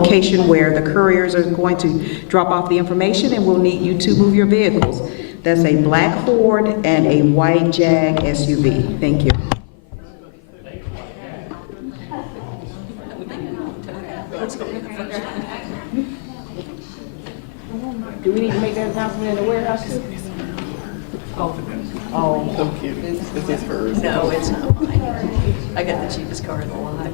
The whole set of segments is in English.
Location where the couriers are going to drop off the information, and we'll need you to move your vehicles. That's a black Ford and a white Jag SUV. Thank you. Do we need to make that announcement in the warehouse too? Oh. So cute. This is hers. No, it's not mine. I got the cheapest car in the lot.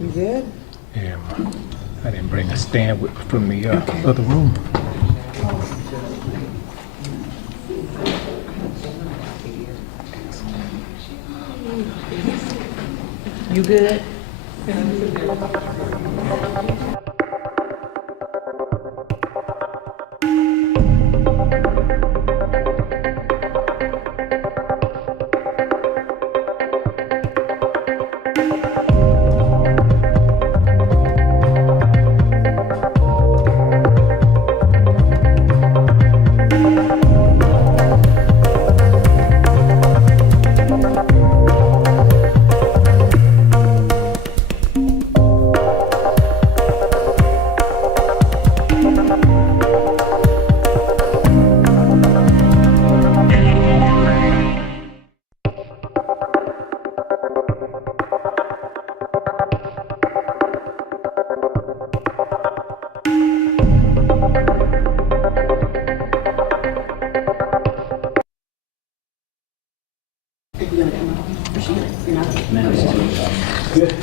You good? Yeah, I didn't bring a stand from the other room. You good?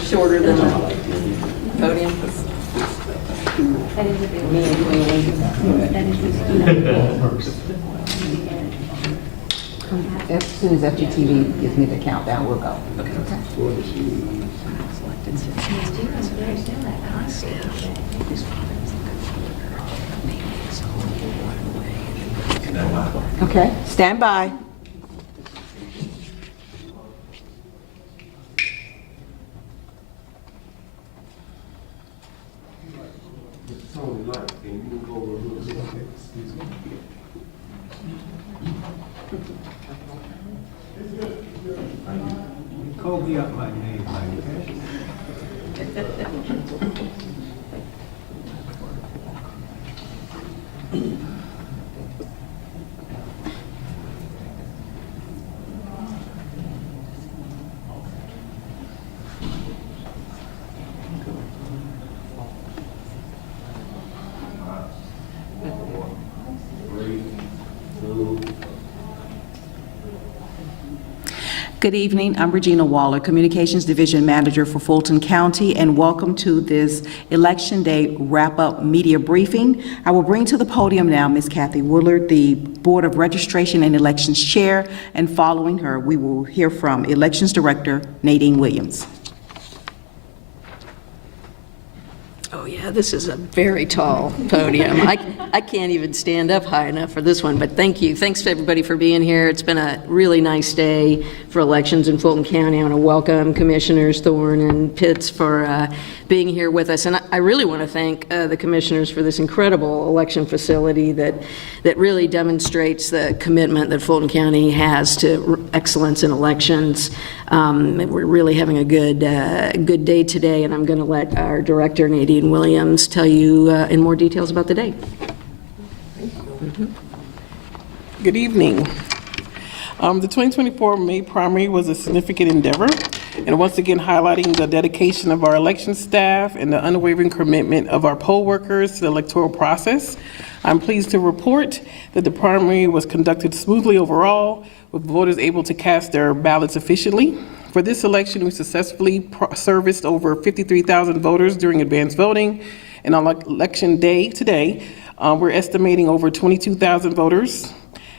Shorter than the podium. As soon as FGTV gives me the countdown, we'll go. Okay. Okay, stand by. me up my name, okay? Good evening. I'm Regina Waller, Communications Division Manager for Fulton County, and welcome to this Election Day wrap-up media briefing. I will bring to the podium now Ms. Kathy Woodard, the Board of Registration and Elections Chair, and following her, we will hear from Elections Director Nadine Williams. Oh, yeah, this is a very tall podium. I can't even stand up high enough for this one, but thank you. Thanks to everybody for being here. It's been a really nice day for elections in Fulton County. I want to welcome Commissioners Thorne and Pitts for being here with us. And I really want to thank the commissioners for this incredible election facility that really demonstrates the commitment that Fulton County has to excellence in elections. We're really having a good day today, and I'm going to let our director, Nadine Williams, tell you in more details about the day. Good evening. The 2024 May primary was a significant endeavor, and once again highlighting the dedication of our election staff and the unwavering commitment of our poll workers to the electoral process. I'm pleased to report that the primary was conducted smoothly overall, with voters able to cast their ballots efficiently. For this election, we successfully serviced over 53,000 voters during advanced voting, and on election day today, we're estimating over 22,000 voters.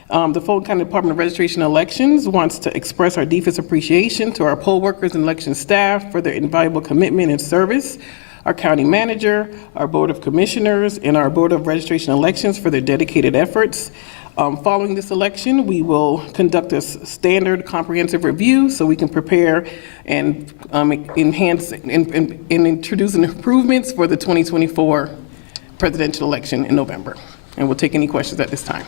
The Fulton County Department of Registration and Elections wants to express our deepest appreciation to our poll workers and election staff for their invaluable commitment and service, our county manager, our Board of Commissioners, and our Board of Registration and Elections for their dedicated efforts. Following this election, we will conduct a standard comprehensive review so we can prepare and enhance and introduce improvements for the 2024 presidential election in November. And we'll take any questions at this time.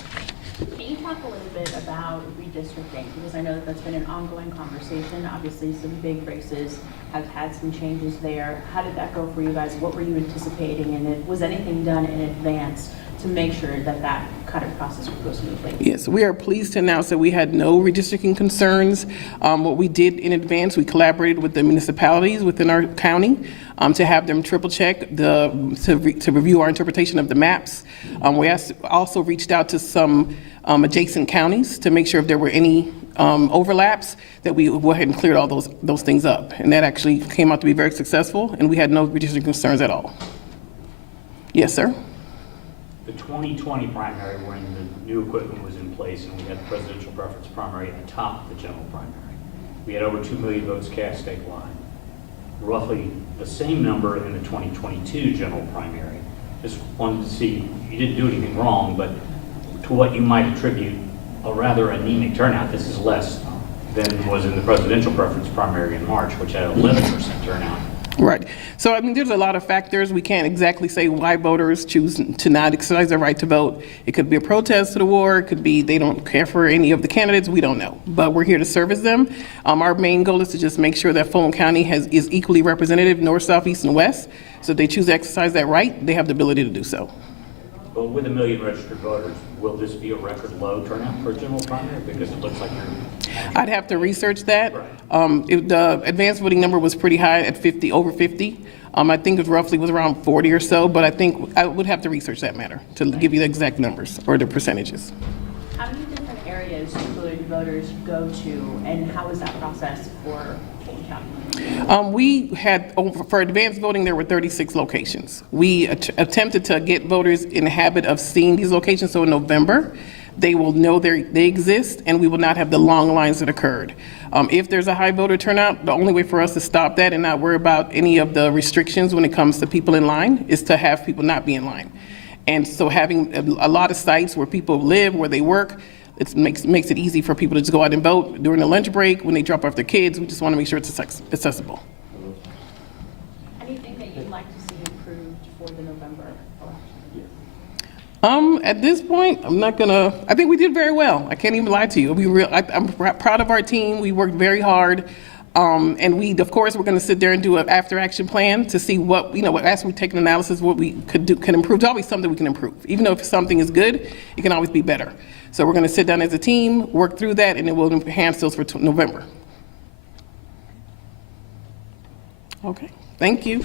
Can you talk a little bit about redistricting? Because I know that that's been an ongoing conversation. Obviously, some big races have had some changes there. How did that go for you guys? What were you anticipating? And was anything done in advance to make sure that that kind of process would go smoothly? Yes, we are pleased to announce that we had no redistricting concerns. What we did in advance, we collaborated with the municipalities within our county to have them triple check to review our interpretation of the maps. We also reached out to some adjacent counties to make sure if there were any overlaps that we went ahead and cleared all those things up. And that actually came out to be very successful, and we had no redistricting concerns at all. Yes, sir? The 2020 primary, when the new equipment was in place and we had the presidential preference primary atop the general primary, we had over 2 million votes cast statewide. Roughly the same number in the 2022 general primary. Just wanted to see, you didn't do anything wrong, but to what you might attribute a rather anemic turnout. This is less than was in the presidential preference primary in March, which had 11% turnout. Right. So, I mean, there's a lot of factors. We can't exactly say why voters choose to not exercise their right to vote. It could be a protest to the war. It could be they don't care for any of the candidates. We don't know. But we're here to service them. Our main goal is to just make sure that Fulton County is equally representative, north, south, east, and west. So if they choose to exercise that right, they have the ability to do so. Well, with 1 million registered voters, will this be a record low turnout for a general primary? Because it looks like you're... I'd have to research that. Right. The advanced voting number was pretty high at 50, over 50. I think it roughly was around 40 or so, but I think I would have to research that matter to give you the exact numbers or the percentages. How many different areas could voters go to, and how was that process for Fulton County? We had, for advanced voting, there were 36 locations. We attempted to get voters in the habit of seeing these locations, so in November, they will know they exist, and we will not have the long lines that occurred. If there's a high voter turnout, the only way for us to stop that and not worry about any of the restrictions when it comes to people in line is to have people not be in line. And so having a lot of sites where people live, where they work, it makes it easy for people to just go out and vote during the lunch break, when they drop off their kids. We just want to make sure it's accessible. Anything that you'd like to see improved for the November election? At this point, I think we did very well. I can't even lie to you. I'm proud of our team. We worked very hard. And we, of course, we're going to sit there and do an after-action plan to see what, as we take an analysis, what we could do, can improve. There's always something we can improve. Even though if something is good, it can always be better. So we're going to sit down as a team, work through that, and then we'll enhance those for November. Okay, thank you.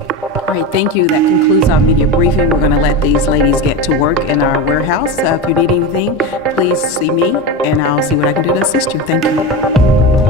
All right, thank you. That concludes our media briefing. We're going to let these ladies get to work in our warehouse. If you need anything, please see me, and I'll see what I can do to assist you. Thank you.